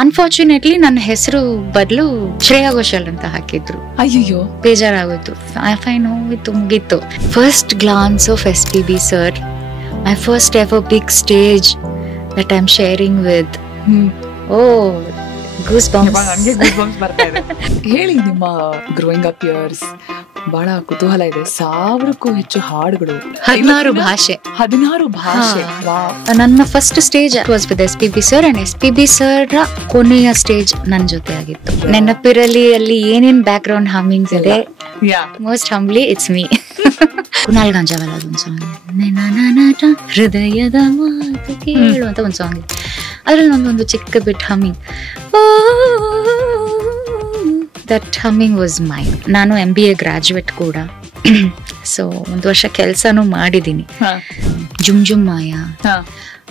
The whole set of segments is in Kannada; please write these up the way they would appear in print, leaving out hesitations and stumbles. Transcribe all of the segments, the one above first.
ಅನ್ಫಾರ್ಚುನೇಟ್ಲಿ ನನ್ನ ಹೆಸರು ಬದಲು ಶ್ರೇಯಾ ಘೋಷಾಲ್ ಅಂತ ಹಾಕಿದ್ರು. ಅಯ್ಯೋ ಬೇಜಾರಾಗೋಯ್ತು. ಫೈನ್, ಹೋಗಿತ್ತು, ಮುಗೀತು. First glance of SPB sir, my first ever big stage that I am sharing with. Goose bumps ಬರ್ತಾ ಇದೆ. ಹೇಳಿ, ನಿಮ್ಮ ಗ್ರೋಯಿಂಗ್ ಅಪ್ ಇಯರ್ಸ್ ಬಹಳ ಕುತೂಹಲ ಇದೆ. 1000ಕ್ಕೂ ಹೆಚ್ಚು ಹಾಡುಗಳು, 16 ಭಾಷೆ. ನನ್ನ first stage was with SPB sir, and SPB sir ಕೊನೆಯ ಸ್ಟೇಜ್ ನನ್ನ ಜೊತೆ ಆಗಿತ್ತು. ನೆನಪಿರಲಿ ಅಲ್ಲಿ ಏನೇನ್ ಬ್ಯಾಕ್ ಗ್ರೌಂಡ್ ಹಮ್ಮಿಂಗ್ಸ್ ಇದೆ. Most humbly it's me. Kunal Ganjawala ಅದೊಂದು ಸಾಂಗ್, ಹೃದಯದ ಮಾತು ಕೇಳು ಅಂತ ಒಂದು ಸಾಂಗ್ ಇದೆ. ಅದ್ರಲ್ಲಿ ಒಂದು ಚಿಕ್ಕ bit humming, that humming was mine. ನಾನು MBA ಗ್ರಾಜುಯೇಟ್ ಕೂಡ. ಸೊ 1 ವರ್ಷ ಕೆಲಸನೂ ಮಾಡಿದ್ದೀನಿ. ಜುಮ್ ಜುಮ್ ಮಾಯಾ,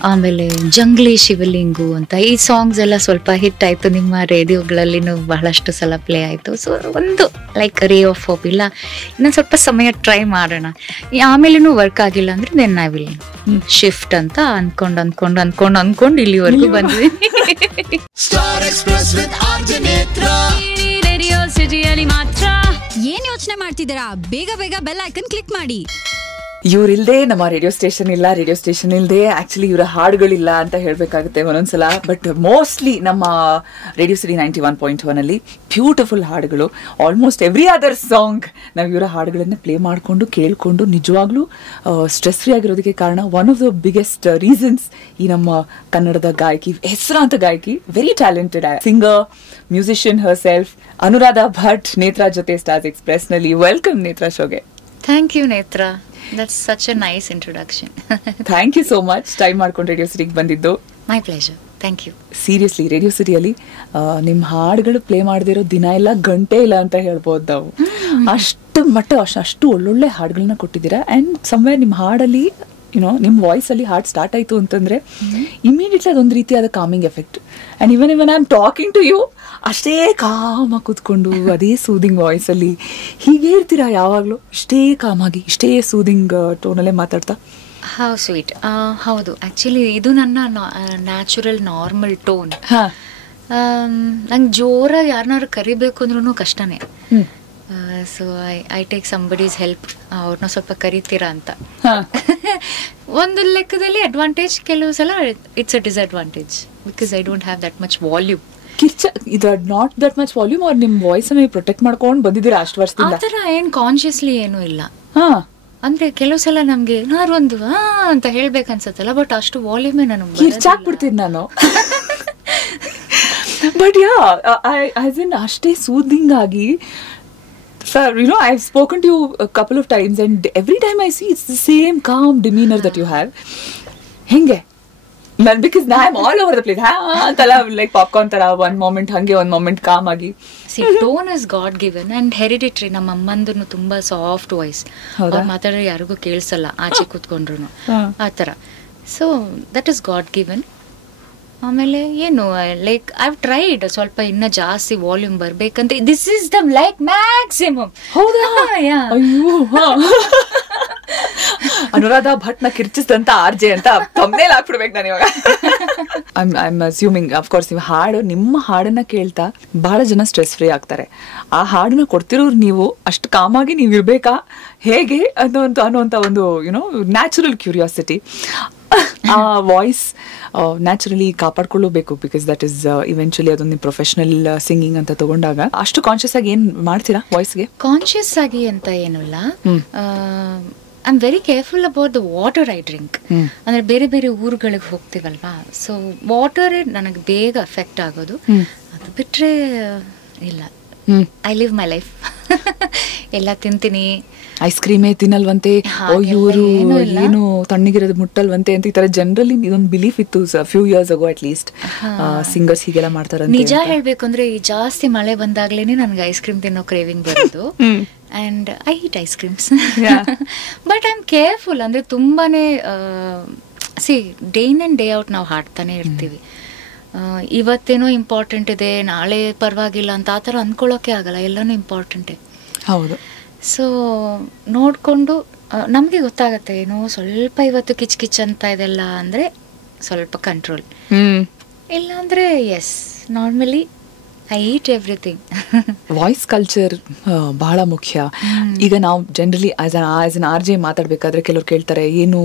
ಆಮೇಲೆ ಜಂಗ್ಲಿ ಶಿವಲಿಂಗು ಅಂತ ಈ ಸಾಂಗ್ಸ್ ಎಲ್ಲ ಸ್ವಲ್ಪ ಹಿಟ್ ಆಯ್ತು. ನಿಮ್ಮ ರೇಡಿಯೋಗಳಲ್ಲಿನೂ ಬಹಳಷ್ಟು ಸಲ ಪ್ಲೇ ಆಯ್ತು. ಸೊ ಒಂದು ಲೈಕ್ ರೇ ಆಫ್ ಹೋಪ್, ಇಲ್ಲ ಇನ್ನೊಂದು ಸ್ವಲ್ಪ ಸಮಯ ಟ್ರೈ ಮಾಡೋಣ, ಆಮೇಲೇನು ವರ್ಕ್ ಆಗಿಲ್ಲ ಅಂದ್ರೆ ದೆನ್ ಐ ವಿಲ್ ಶಿಫ್ಟ್ ಅಂತ ಅನ್ಕೊಂಡು ಇಲ್ಲಿವರೆಗೂ ಬಂದಿದ್ದೀನಿ. ಏನ್ ಯೋಚನೆ ಮಾಡ್ತಿದ್ದೀರಾ? ಬೇಗ ಬೇಗ ಬೆಲ್ ಐಕನ್ ಕ್ಲಿಕ್ ಮಾಡಿ. ಇವ್ರಿಲ್ದೆ ನಮ್ಮ ರೇಡಿಯೋ ಸ್ಟೇಷನ್ ಇಲ್ಲ, ರೇಡಿಯೋ ಸ್ಟೇಷನ್ ಇಲ್ದೆ ಆಕ್ಚುಲಿ ಇವರ ಹಾಡುಗಳಿಲ್ಲ ಅಂತ ಹೇಳ್ಬೇಕಾಗುತ್ತೆ ಒಂದೊಂದ್ಸಲ. ಬಟ್ ಮೋಸ್ಟ್ಲಿ ನಮ್ಮ ರೇಡಿಯೋ ಸಿಟಿ 91.1 ಅಲ್ಲಿ ಬ್ಯೂಟಿಫುಲ್ ಹಾಡುಗಳು. ಆಲ್ಮೋಸ್ಟ್ ಎವ್ರಿ ಅದರ್ ಸಾಂಗ್ ನಾವು ಇವರ ಹಾಡುಗಳನ್ನ ಪ್ಲೇ ಮಾಡಿಕೊಂಡು ಕೇಳ್ಕೊಂಡು ನಿಜವಾಗ್ಲೂ ಸ್ಟ್ರೆಸ್ ಫ್ರೀ ಆಗಿರೋದಕ್ಕೆ ಕಾರಣ. One of the biggest reasons ಈ ನಮ್ಮ ಕನ್ನಡದ ಗಾಯಕಿ, ಹೆಸರಾಂತ ಗಾಯಕಿ, very talented singer, musician herself, Anuradha Bhat Netra ಜೊತೆ ಸ್ಟಾರ್ಸ್ ಎಕ್ಸ್ಪ್ರೆಸ್ ನಲ್ಲಿ. ವೆಲ್ಕಮ್ ನೇತ್ರಾ ಶೋಗೆ. Thank you Netra, that's such a nice introduction. Thank you so much. Time ಮಾಡ್ಕೊಂಡು ರೇಡಿಯೋ ಸಿಟಿಗೆ ಬಂದಿದ್ದು. My pleasure. Thank you. Seriously Radio ಸಿಟಿಯಲ್ಲಿ ನಿಮ್ಮ ಹಾಡುಗಳು ಪ್ಲೇ ಮಾಡದಿರೋ ದಿನ ಇಲ್ಲ, ಗಂಟೆ ಇಲ್ಲ ಅಂತ ಹೇಳ್ಬೋದು ನಾವು. ಅಷ್ಟು ಒಳ್ಳೊಳ್ಳೆ ಹಾಡುಗಳನ್ನ ಕೊಟ್ಟಿದ್ದೀರಾ. ಆ್ಯಂಡ್ ಸಮ್ವೇರ್ ನಿಮ್ಮ ಹಾಡಲ್ಲಿ ನಿಮ್ಮ ವಾಯ್ಸ್ ಅಲ್ಲಿ ಹಾಡ್ ಸ್ಟಾರ್ಟ್ ಆಯ್ತು ಅಂತಂದ್ರೆ ಇಮಿಡಿಯೇಟ್ಲಿ ಅದೊಂದು ರೀತಿಯಾದ calming effect. And even I am talking to you, ಅಷ್ಟೇ ಕಾಮಾಗಿ ಕೂತ್ಕೊಂಡು ಅದೇ ಸೂದಿಂಗ್ ವಾಯ್ಸ್ ಅಲ್ಲಿ ಹೀಗೆ ಇರ್ತೀರಾ ಯಾವಾಗ್ಲೂ, ಇಷ್ಟೇ ಕಾಮಾಗಿ, ಇಷ್ಟೇ ಸೂದಿಂಗ್ ಟೋನಲ್ಲೇ ಮಾತಾಡ್ತಾ. How sweet. ಹೌದು, ಆಕ್ಚುಲಿ ಇದು ನನ್ನ ನ್ಯಾಚುರಲ್ ನಾರ್ಮಲ್ ಟೋನ್. ನಂಗೆ ಜೋರಾಗಿ ಯಾರನ್ನಾರು ಕರಿಬೇಕು ಅಂದ್ರೂ ಕಷ್ಟನೇ. So I take somebody's help, ಅವ್ರನ್ನ ಸ್ವಲ್ಪ ಕರಿತೀರಾ ಅಂತ. ಒಂದು ಲೆಕ್ಕದಲ್ಲಿ ಅಡ್ವಾಂಟೇಜ್, ಕೆಲವು ಸಲ it's a disadvantage because I don't have that much volume. ಇದು ನಾಟ್ ದಟ್ ಮಚ್ ವಾಲ್ಯೂಮ್, ಅವ್ರು ನಿಮ್ಮ ವಾಯ್ಸ್ ಅನ್ನು ಪ್ರೊಟೆಕ್ಟ್ ಮಾಡ್ಕೊಂಡು ಬಂದಿದ್ದೀರಾ ಅಷ್ಟು ವರ್ಷದಿಂದ? ಆ ಥರ ಏನು ಕಾನ್ಶಿಯಸ್ಲಿ ಏನೂ ಇಲ್ಲ. ಅಂದ್ರೆ ಕೆಲವು ಸಲ ನಮ್ಗೆ ಏನಾದ್ರು ಒಂದು ಅಂತ ಹೇಳ್ಬೇಕು ಅನ್ಸತ್ತಲ್ಲ, ಬಟ್ ಅಷ್ಟು ವಾಲ್ಯೂಮೇ ನನಗೆ ಕಿರ್ಚಾಕ್ಬಿಡ್ತೀನಿ ನಾನು. ಬಟ್ ಯಾ, ಅಷ್ಟೇ ಸೂದಿಂಗ್ ಆಗಿ. Sir, I've spoken to you a couple of times and every time I see it's the same calm demeanor that you have. Henge? Because now I'm all over the place. Like popcorn tara, one moment hange, one moment calm agi. See, tone is God given and hereditary. ನಮ್ಮ ಅಮ್ಮಂದು ತುಂಬಾ ಸಾಫ್ಟ್ ವಾಯ್ಸ್. ಅವ್ರು ಮಾತಾಡೋ ಯಾರಿಗೂ ಕೇಳಿಸಲ್ಲ, ಆಚೆ ಕೂತ್ಕೊಂಡ್ರು ಆ ಥರ. So that is god given. ಆಮೇಲೆ ಏನು ಲೈಕ್ ಐ ಹ್ಯಾವ್ ಟ್ರೈಡ್ ಸ್ವಲ್ಪ ಇನ್ನ ಜಾಸ್ತಿ ವಾಲ್ಯೂಮ್ ಬರ್ಬೇಕಂತ. This is the like maximum. ಹೌದಾ? ಅಯ್ಯೋ, ಅನುರಾಧ ಭಟ್ ನ ಕಿರ್ಚಿಸಿದಂತ RJ ಅಂತ ತಮ್ಮನೇಲಿ ಹಾಕ್ಬಿಡ್ಬೇಕು ನಾನು ಇವಾಗ. ಐ ಅಸ್ಯೂಮಿಂಗ್ ಆಫ್ ಕೋರ್ಸ್ ನಿಮ್ಮ ಹಾಡನ್ನ ಕೇಳ್ತಾ ಬಹಳ ಜನ ಸ್ಟ್ರೆಸ್ ಫ್ರೀ ಆಗ್ತಾರೆ. ಆ ಹಾಡನ್ನ ಕೊಡ್ತಿರೋರು ನೀವು ಅಷ್ಟು ಕಾಮಾಗಿ ನೀವು ಇರ್ಬೇಕಾ ಹೇಗೆ ಅನ್ನೋಂತ ಒಂದು ನ್ಯಾಚುರಲ್ ಕ್ಯೂರಿಯಾಸಿಟಿ. ಆ ವಾಯ್ಸ್ ನ್ಯಾಚುರಲಿ ಕಾಪಾಡ್ಕೊಳ್ಳಬೇಕು. ಬಿಕಾಸ್ ದಟ್ ಇಸ್ ಇವೆಂಚುಲಿ ಅದೊಂದು ಪ್ರೊಫೆಷನಲ್ ಸಿಂಗಿಂಗ್ ಅಂತ ತಗೊಂಡಾಗ ಅಷ್ಟು ಕಾನ್ಶಿಯಸ್ ಆಗಿ ಏನ್ ಮಾಡ್ತೀರಾ ವಾಯ್ಸ್ಗೆ? ಕಾನ್ಶಿಯಸ್ ಆಗಿ ಅಂತ ಏನಿಲ್ಲ. I am very careful about the water I drink. ಅಂದ್ರೆ ಬೇರೆ ಬೇರೆ ಊರುಗಳಿಗೆ ಹೋಗ್ತೀವಲ್ವಾ, ಸೊ ವಾಟರ್ ನನಗೆ ಬೇಗ ಎಫೆಕ್ಟ್ ಆಗೋದು. ಅದು ಬಿಟ್ರೆ ಇಲ್ಲ, ಐ ಲಿವ್ ಮೈ ಲೈಫ್. ಎಲ್ಲ ತಿಂತೀನಿ. ಐಸ್ ಕ್ರೀಮೇ ತಿನ್ನಲ್ವಂತೆ, ಇವರು ಏನು ತಣ್ಣಗಿರೋದು ಮುಟ್ಟಲ್ವಂತೆ ಅಂತ ಈ ತರ ಜನರಲಿ ಇದೊಂದು ಬಿಲೀಫ್ ಇತ್ತು few years ago. At least singers ಹೀಗೆಲ್ಲ ಮಾಡ್ತಾರೆ. ನಿಜ ಹೇಳ್ಬೇಕು ಅಂದ್ರೆ ಈ ಜಾಸ್ತಿ ಮಳೆ ಬಂದಾಗ್ಲೇನೆ ನನ್ಗೆ ಐಸ್ ಕ್ರೀಮ್ ತಿನ್ನೋ ಕ್ರೇವಿಂಗ್ ಬರೋದು. And I eat ice creams. But I am careful. ಅಂದ್ರೆ ತುಂಬಾನೇ day in and day out ನಾವು ಹಾಡ್ತಾನೆ ಇರ್ತೀವಿ. ಇವತ್ತೇನೋ ಇಂಪಾರ್ಟೆಂಟ್ ಇದೆ, ನಾಳೆ ಪರವಾಗಿಲ್ಲ ಅಂತ ಆ ಥರ ಅಂದ್ಕೊಳ್ಳೋಕೆ ಆಗಲ್ಲ. ಎಲ್ಲನೂ ಇಂಪಾರ್ಟೆಂಟೇ. ಹೌದು. ಸೊ ನೋಡಿಕೊಂಡು ನಮಗೆ ಗೊತ್ತಾಗತ್ತೆ, ಏನೋ ಸ್ವಲ್ಪ ಇವತ್ತು ಕಿಚ್ ಕಿಚ್ ಅಂತ ಇದೆಲ್ಲ ಅಂದರೆ ಸ್ವಲ್ಪ ಕಂಟ್ರೋಲ್, ಇಲ್ಲಾಂದರೆ yes normally I eat everything. Voice culture ಬಹಳ ಮುಖ್ಯ. ಈಗ ನಾವು generally as an R J ಮಾತಾಡ್ಬೇಕಾದ್ರೆ ಕೆಲವ್ರು ಕೇಳ್ತಾರೆ, ಏನು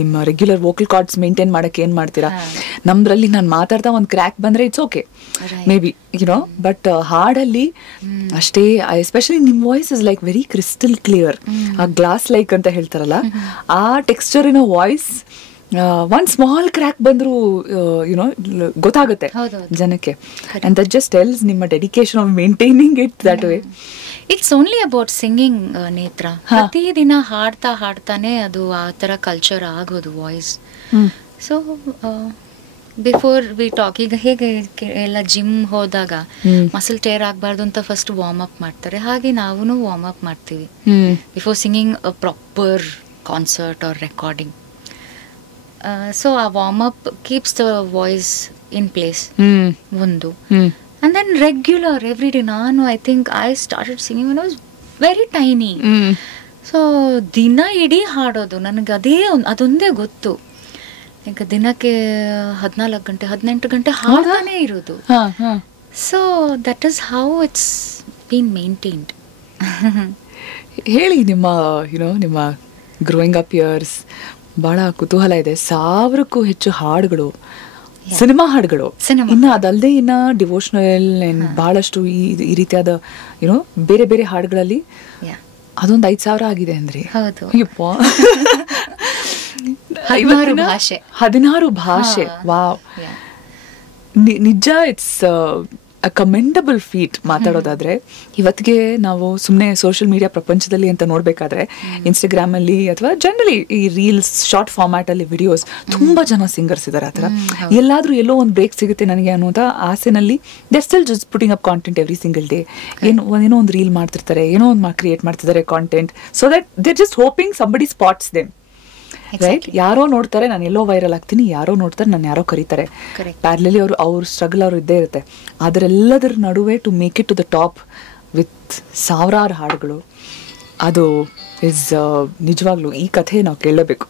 ನಿಮ್ಮ ರೆಗ್ಯುಲರ್ ವೋಕಲ್ ಕಾರ್ಡ್ಸ್ ಮೇಂಟೈನ್ ಮಾಡಕ್ಕೆ ಏನ್ ಮಾಡ್ತೀರಾ? ನಮ್ದ್ರಲ್ಲಿ ನಾನು ಮಾತಾಡ್ತಾ ಒಂದು ಕ್ರ್ಯಾಕ್ ಬಂದ್ರೆ it's okay, maybe but ಹಾಡಲ್ಲಿ ಅಷ್ಟೇ, ಎಸ್ಪೆಷಲಿ ನಿಮ್ voice is like very crystal clear. ಆ ಗ್ಲಾಸ್ ಲೈಕ್ ಅಂತ ಹೇಳ್ತಾರಲ್ಲ, ಆ ಟೆಕ್ಸ್ಚರಿನ ವಾಯ್ಸ್ ಒಂದ್ ಸ್ಮಾಲ್ ಕ್ರ್ಯಾಕ್ ಬಂದ್ರು ಗೊತ್ತಾಗುತ್ತೆ ಜನಕ್ಕೆ. ಅಂಡ್ ದಟ್ ಜಸ್ಟ್ ಟೆಲ್ಸ್ ನಿಮ್ಮ dedication of maintaining it that way. It's only about singing, Netra. ಪ್ರತಿದಿನ ಹಾಡ್ತಾನೆ ಅದು ಆ ತರ ಕಲ್ಚರ್ ಆಗೋದು voice. So before we talk, ಈಗ ಹೇಗೆ ಎಲ್ಲ ಜಿಮ್ ಹೋದಾಗ ಮಸಲ್ ಟೇರ್ ಆಗಬಾರ್ದು ಅಂತ ಫಸ್ಟ್ ವಾರ್ಮ್ ಅಪ್ ಮಾಡ್ತಾರೆ, ಹಾಗೆ ನಾವು ವಾರ್ಮ್ ಅಪ್ ಮಾಡ್ತೀವಿ before singing a proper concert or recording. So ಆ warm up keeps the voice in place ಒಂದು. And then regular every day. ನಾನು I think I started singing when I was very tiny. So ದಿನ ಇಡೀ ಹಾಡೋದು ನನಗೆ ಅದೊಂದೇ ಗೊತ್ತು. ಈಗ ದಿನಕ್ಕೆ 14 ಗಂಟೆ 18 ಗಂಟೆ ಹಾಡ್ತಾನೆ ಇರೋದು. So that is how it's been maintained. ಹೇಳಿ, ನಿಮ್ಮ ಗ್ರೋಯಿಂಗ್ ಅಪ್ ಇಯರ್ಸ್ ಬಹಳ ಕುತೂಹಲ ಇದೆ. 1000ಕ್ಕೂ ಹೆಚ್ಚು ಹಾಡುಗಳು, ಸಿನಿಮಾ ಹಾಡುಗಳು, ಇನ್ನು ಅದಲ್ಲದೆ ಇನ್ನ ಡಿವೋಷನಲ್ ಬಹಳಷ್ಟು ಈ ರೀತಿಯಾದ ಬೇರೆ ಬೇರೆ ಹಾಡುಗಳಲ್ಲಿ ಅದೊಂದು 5,000 ಆಗಿದೆ ಅಂದ್ರೆ. ಅಯ್ಯಪ್ಪ, 16 ಭಾಷೆ. ವಾವ್, ನಿಜ. It's a commendable feat. ಮಾತಾಡೋದಾದ್ರೆ ಇವತ್ತಿಗೆ ನಾವು ಸುಮ್ಮನೆ ಸೋಷಿಯಲ್ ಮೀಡಿಯಾ ಪ್ರಪಂಚದಲ್ಲಿ ಅಂತ ನೋಡ್ಬೇಕಾದ್ರೆ ಇನ್ಸ್ಟಾಗ್ರಾಮ್ ಅಲ್ಲಿ ಅಥವಾ ಜನರಲಿ ಈ ರೀಲ್ಸ್ ಶಾರ್ಟ್ ಫಾರ್ಮ್ಯಾಟ್ ಅಲ್ಲಿ ವಿಡಿಯೋಸ್ ತುಂಬಾ ಜನ ಸಿಂಗರ್ಸ್ ಇದಾರೆ. ಆ ಥರ ಎಲ್ಲಾದ್ರೂ ಎಲ್ಲೋ ಒಂದು ಬ್ರೇಕ್ ಸಿಗುತ್ತೆ ನನಗೆ ಅನ್ನೋದ ಆಸೆನಲ್ಲಿ they still just putting up content every single day. ಏನೋ ಒಂದು ರೀಲ್ ಮಾಡ್ತಿರ್ತಾರೆ, ಏನೋ ಒಂದು ಕ್ರಿಯೇಟ್ ಮಾಡ್ತಿದ್ದಾರೆ content, so that they just hoping somebody spots them. Right? ಯಾರೋ ನೋಡ್ತಾರೆ ನಾನು ಎಲ್ಲೋ ವೈರಲ್ ಆಗ್ತೀನಿ, ಯಾರೋ ನೋಡ್ತಾರೆ ನಾನು ಯಾರೋ ಕರೀತಾರೆ. ಪ್ಯಾರಲಲಿ ಅವ್ರ ಸ್ಟ್ರಗಲ್ ಅವ್ರು ಇದ್ದೇ ಇರುತ್ತೆ. ಅದರೆಲ್ಲದರ ನಡುವೆ to make it to the top with 1000 ಹಾಡುಗಳು, ಅದು ಇಸ್ ನಿಜವಾಗ್ಲೂ ಈ ಕಥೆ ನಾವು ಕೇಳಲೇಬೇಕು.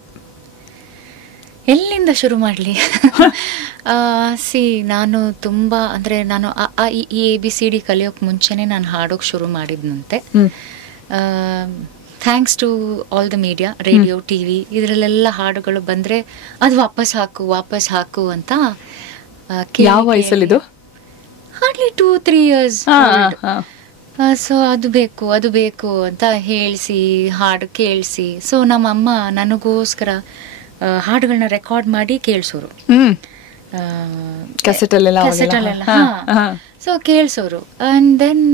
ಎಲ್ಲಿಂದ ಶುರು ಮಾಡಲಿ? ನಾನು ತುಂಬ ಅಂದರೆ ನಾನು ಈ ABCD ಕಲಿಯೋಕೆ ಮುಂಚೆನೇ ನಾನು ಹಾಡೋಕೆ ಶುರು ಮಾಡಿದ್ನಂತೆ. Thanks to all the media, radio, TV, ಇದರಲ್ಲೆಲ್ಲ ಹಾಡುಗಳು ಬಂದರೆ ಅದು ವಾಪಸ್ ಹಾಕು ಅಂತ. ಯಾವ ವಯಸ್ಸಲ್ಲಿದು? Hardly 2-3 years. ಸೊ ಅದು ಬೇಕು ಅಂತ ಹಾಡು ಕೇಳಿಸಿ. ಸೊ ನಮ್ಮಮ್ಮ ನನಗೋಸ್ಕರ ಹಾಡುಗಳನ್ನ ರೆಕಾರ್ಡ್ ಮಾಡಿ ಕೇಳಿಸೋರು, ಕ್ಯಾಸೆಟಲ್ಲೆಲ್ಲ. ಸೊ ಕೇಳಿಸೋರು. ಆ್ಯಂಡ್ ದೆನ್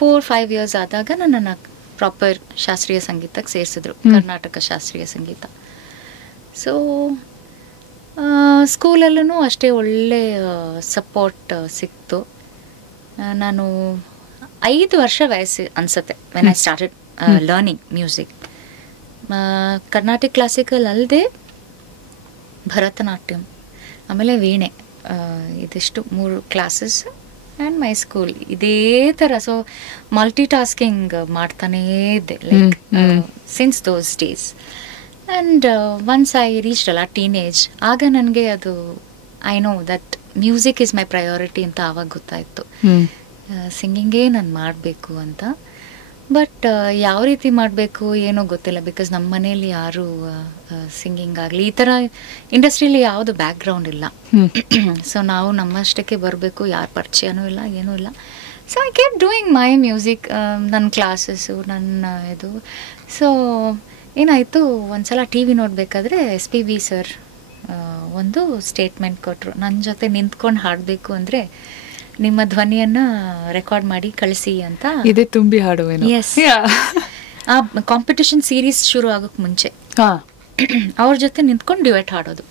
4-5 ಇಯರ್ಸ್ ಆದಾಗ ನನ್ನನ್ನು ಪ್ರಾಪರ್ ಶಾಸ್ತ್ರೀಯ ಸಂಗೀತಕ್ಕೆ ಸೇರಿಸಿದ್ರು, ಕರ್ನಾಟಕ ಶಾಸ್ತ್ರೀಯ ಸಂಗೀತ. ಸೊ ಸ್ಕೂಲಲ್ಲೂ ಅಷ್ಟೇ ಒಳ್ಳೆ ಸಪೋರ್ಟ್ ಸಿಕ್ತು. ನಾನು 5 ವರ್ಷ ವಯಸ್ಸು ಅನ್ಸುತ್ತೆ when I started learning music. Karnataka classical ಅಲ್ಲದೆ ಭರತನಾಟ್ಯಂ, ಆಮೇಲೆ ವೀಣೆ, ಇದಿಷ್ಟು 3 ಕ್ಲಾಸಸ್ ಆ್ಯಂಡ್ ಮೈ ಸ್ಕೂಲ್, ಇದೇ ಥರ. ಸೊ ಮಲ್ಟಿ ಟಾಸ್ಕಿಂಗ್ ಮಾಡ್ತಾನೇ ಇದ್ದೆ, like since those days. And once I reached ಅಲ್ಲ ಟೀನೇಜ್, ಆಗ ನನಗೆ ಅದು I know that music is my priority ಅಂತ ಆವಾಗ ಗೊತ್ತಾಯಿತು. ಸಿಂಗಿಂಗೇ ನಾನು ಮಾಡಬೇಕು ಅಂತ. ಬಟ್ ಯಾವ ರೀತಿ ಮಾಡಬೇಕು ಏನೋ ಗೊತ್ತಿಲ್ಲ, ಬಿಕಾಸ್ ನಮ್ಮ ಮನೇಲಿ ಯಾರು ಸಿಂಗಿಂಗ್ ಆಗಲಿ ಈ ಥರ ಇಂಡಸ್ಟ್ರಿಯಲ್ಲಿ ಯಾವುದು ಬ್ಯಾಕ್ಗ್ರೌಂಡ್ ಇಲ್ಲ. ಸೊ ನಾವು ನಮ್ಮಷ್ಟಕ್ಕೆ ಬರಬೇಕು, ಯಾರ ಪರಿಚಯನೂ ಇಲ್ಲ, ಏನೂ ಇಲ್ಲ. So I Cape doing my music, ನನ್ನ ಕ್ಲಾಸಸ್ಸು, ನನ್ನ ಇದು. ಸೊ ಏನಾಯಿತು, ಒಂದ್ಸಲ TV ನೋಡಬೇಕಾದ್ರೆ SPB ಸರ್ ಒಂದು ಸ್ಟೇಟ್ಮೆಂಟ್ ಕೊಟ್ಟರು, ನನ್ನ ಜೊತೆ ನಿಂತ್ಕೊಂಡು ಹಾಡಬೇಕು ಅಂದರೆ ನಿಮ್ಮ ಧ್ವನಿಯನ್ನ ರೆಕಾರ್ಡ್ ಮಾಡಿ ಕಳಿಸಿ ಅಂತ. ಇದೇ ತುಂಬಿ ಹಾಡುವೇನು? ಎಸ್. ಆ ಕಾಂಪಿಟಿಷನ್ ಸೀರೀಸ್ ಶುರು ಆಗೋಕ್ಕೆ ಮುಂಚೆ ಅವ್ರ ಜೊತೆ ನಿಂತ್ಕೊಂಡು ಡ್ಯುಯೆಟ್ ಹಾಡೋದು.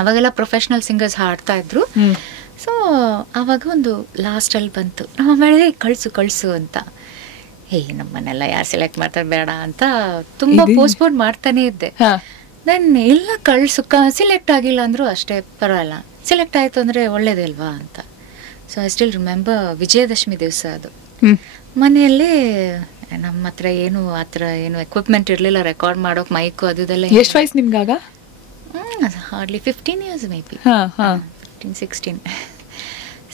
ಅವಾಗೆಲ್ಲ ಪ್ರೊಫೆಷ್ನಲ್ ಸಿಂಗರ್ಸ್ ಹಾಡ್ತಾ ಇದ್ರು. ಸೊ ಆವಾಗ ಒಂದು ಲಾಸ್ಟಲ್ಲಿ ಬಂತು, ನಾವು ಮಾಡಿದೆ ಕಳಿಸು ಅಂತ. ನಮ್ಮನ್ನೆಲ್ಲ ಯಾರು ಸೆಲೆಕ್ಟ್ ಮಾಡ್ತಾರೆ ಬೇಡ ಅಂತ ತುಂಬಾ ಪೋಸ್ಟ್ಪೋನ್ ಮಾಡ್ತಾನೆ ಇದ್ದೆ. ದೆನ್ ಎಲ್ಲ ಸೆಲೆಕ್ಟ್ ಆಗಿಲ್ಲ ಅಂದ್ರು ಅಷ್ಟೇ ಪರವಾಗಿಲ್ಲ, ಸೆಲೆಕ್ಟ್ ಆಯ್ತು ಅಂದ್ರೆ ಒಳ್ಳೇದೇ ಅಲ್ವಾ ಅಂತ. So I still remember Vijayadashami ದಿವಸ ಅದು. ಮನೆಯಲ್ಲೇ ನಮ್ಮ ಹತ್ರ ಏನು ಎಕ್ವಿಪ್ಮೆಂಟ್ ಇರಲಿಲ್ಲ ರೆಕಾರ್ಡ್ ಮಾಡೋಕೆ, ಮೈಕು ಅದೆಲ್ಲ. ಎಷ್ಟು ವಯಸ್ಸು ನಿಮ್ಗಾಗ? Hardly 15 years may be, 15-16.